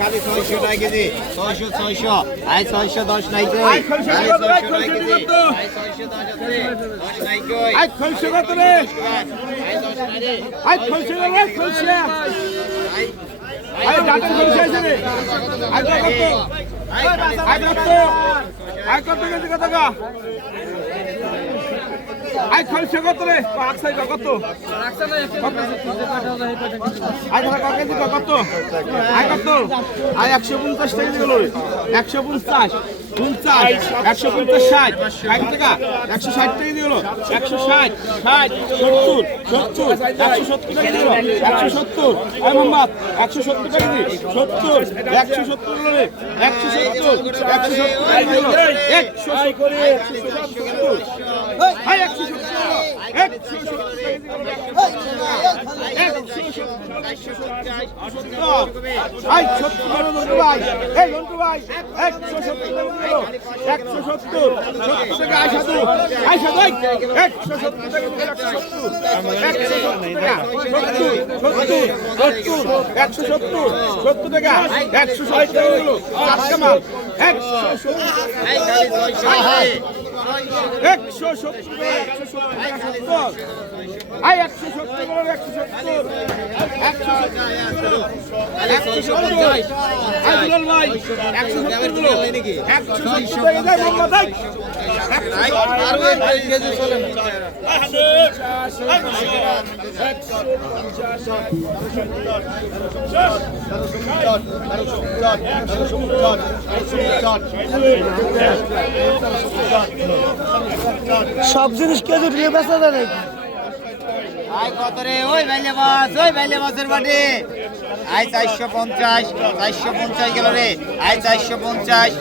খালি 600 টাকা KG 600 I 610 নাই কই আই 600 টাকা কেজি আই 610 আছে 10 নাই কই আই 600 কত রে আই 10 নাই রে আই 600 রে 600 আই ডাটা 600 আছে রে আই কত আই কত কেজি কত গা আই 600 কত রে আকসাই কত আই টাকা কেজি কত আই কত আই 150 টাকা দিল 150 50 150 60 60 টাকা 160 টাকা দিল 160 60 70 170 টাকা দিল 170 আই মোহাম্মদ 170 টাকা দি 70 170 দিল রে 170 টাকা দিল 170 করে 170 আই 170 আই 70 করে দন্টু ভাই এই দন্টু ভাই 170 টাকা আই সাধু আই 170 টাকা 170 টাকা 160 টাকা দিল আজকে মাল 170 আই খালি 600 আই 170 করে 170 আই দুলাল ভাই 170 গুলো 170 টাকা যায় মোহাম্মদ ভাই কেজি চলেন সব জিনিস কেজি নিয়ে বেচা যায় নাকি আই কত রে ওই বাইলে মাছের বাটি আই 450 গেল রে আই 450